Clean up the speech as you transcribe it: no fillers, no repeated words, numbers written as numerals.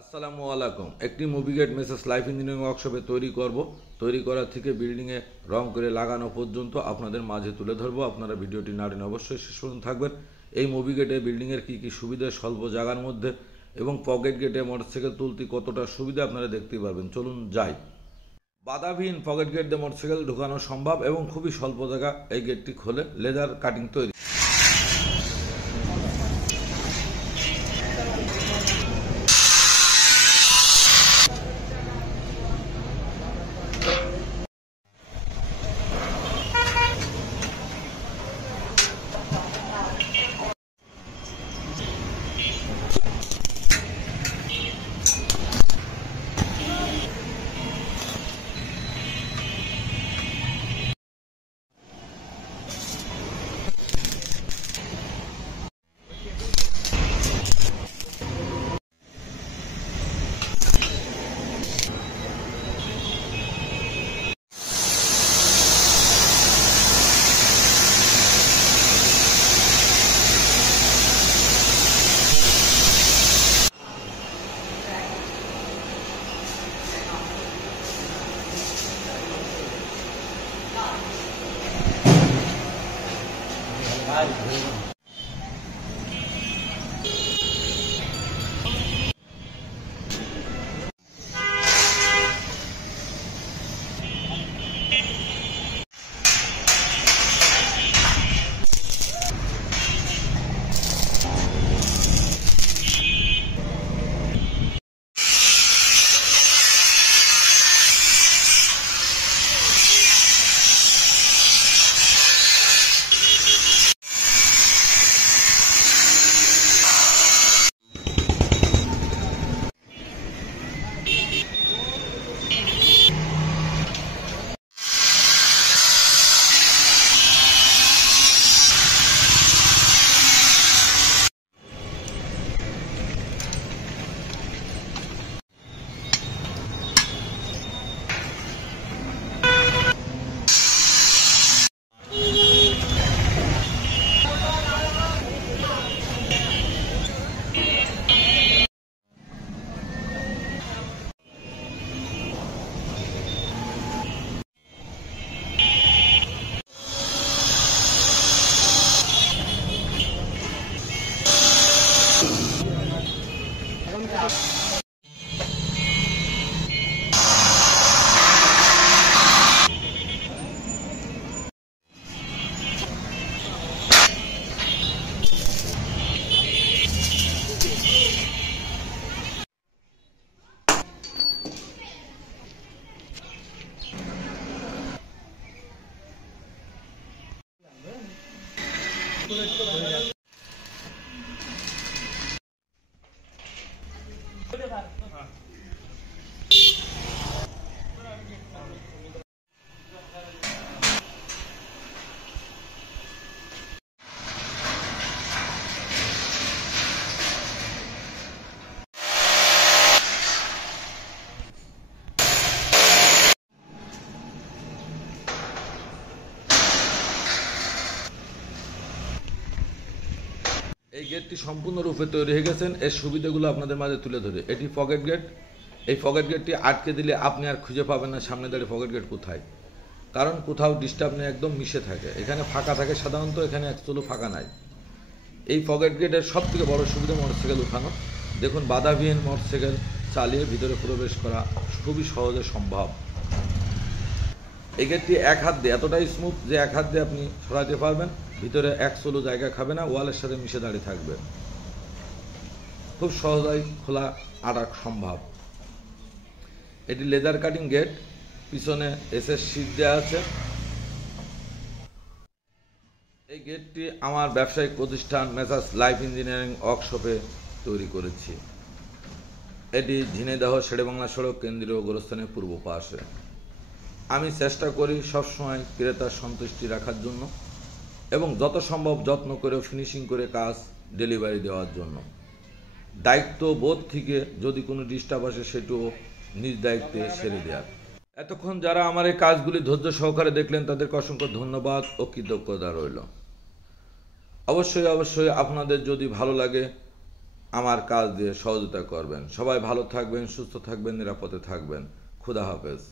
আসসালামু আলাইকুম। একটি movie get message life engineering ওয়ার্কশপে তৈরি করা থেকে বিল্ডিংয়ে রং করে লাগানো পর্যন্ত আপনাদের মাঝে তুলে ধরবো। আপনারা ভিডিওটি না টেনে অবশ্যই শেষ পর্যন্ত থাকবেন। এই মুভি গেটে বিল্ডিংয়ের কী কী সুবিধা স্বল্প জায়গার মধ্যে এবং পকেট গেটে মোটরসাইকেল তুলতে কতটা সুবিধা আপনারা দেখতেই পারবেন। চলুন যাই। বাধাবিহীন পকেট গেট দিয়ে মোটরসাইকেল ঢোকানো সম্ভব এবং খুবই স্বল্প জায়গা এই গেটটি খোলে লেজার কাটিং তৈরি। এই গেটটি সম্পূর্ণরূপে তৈরি হয়ে গেছেন। এর সুবিধাগুলো আপনাদের মাঝে তুলে ধরে। এটি পকেট গেট। এই পকেট গেটটি আটকে দিলে আপনি আর খুঁজে পাবেন না সামনে দাঁড়িয়ে পকেট গেট কোথায়, কারণ কোথাও ডিস্টার্ব নেই, একদম মিশে থাকে। এখানে ফাঁকা থাকে সাধারণত, এখানে অ্যাকচুয়ালি ফাঁকা নাই। এই পকেট গেটের সব থেকে বড় সুবিধা মোটরসাইকেল উঠানো। দেখুন, বাধাবিহীন মোটরসাইকেল চালিয়ে ভিতরে প্রবেশ করা খুবই সহজে সম্ভব। এই গেটটি এক হাত দিয়ে এতটাই স্মুথ যে এক হাত দিয়ে আপনি সরাতে পারবেন। ভিতরে এক চুলো জায়গা খাবে না, ওয়ালের সাথে মিশে দাঁড়িয়ে থাকবে। খুব সহজেই খোলা আটাক সম্ভব। এটি লেদার কাটিং গেট, পিছনে এসএস শীট দেওয়া আছে। এই গেটটি আমার ব্যবসায়িক প্রতিষ্ঠান মেসাজ লাইফ ইঞ্জিনিয়ারিং ওয়ার্কশপে তৈরি করেছি। এটি ঝিনাইদহ শেরেবাংলা সড়ক কেন্দ্রীয় গোরস্থানের পূর্ব পাশে। আমি চেষ্টা করি সবসময় ক্রেতার সন্তুষ্টি রাখার জন্য এবং যত সম্ভব যত্ন করে ফিনিশিং করে কাজ ডেলিভারি দেওয়ার জন্য। দায়িত্ব বোধ থেকে যদি কোনো ডিস্টার্ব আসে সেটিও নিজ দায়িত্বে সেরে দেওয়ার। এতক্ষণ যারা আমার এই কাজগুলি ধৈর্য সহকারে দেখলেন তাদেরকে অসংখ্য ধন্যবাদ ও কৃতজ্ঞতা রইল। অবশ্যই আপনাদের যদি ভালো লাগে আমার কাজ দিয়ে সহযোগিতা করবেন। সবাই ভালো থাকবেন, সুস্থ থাকবেন, নিরাপদে থাকবেন। খুদা হাফেজ।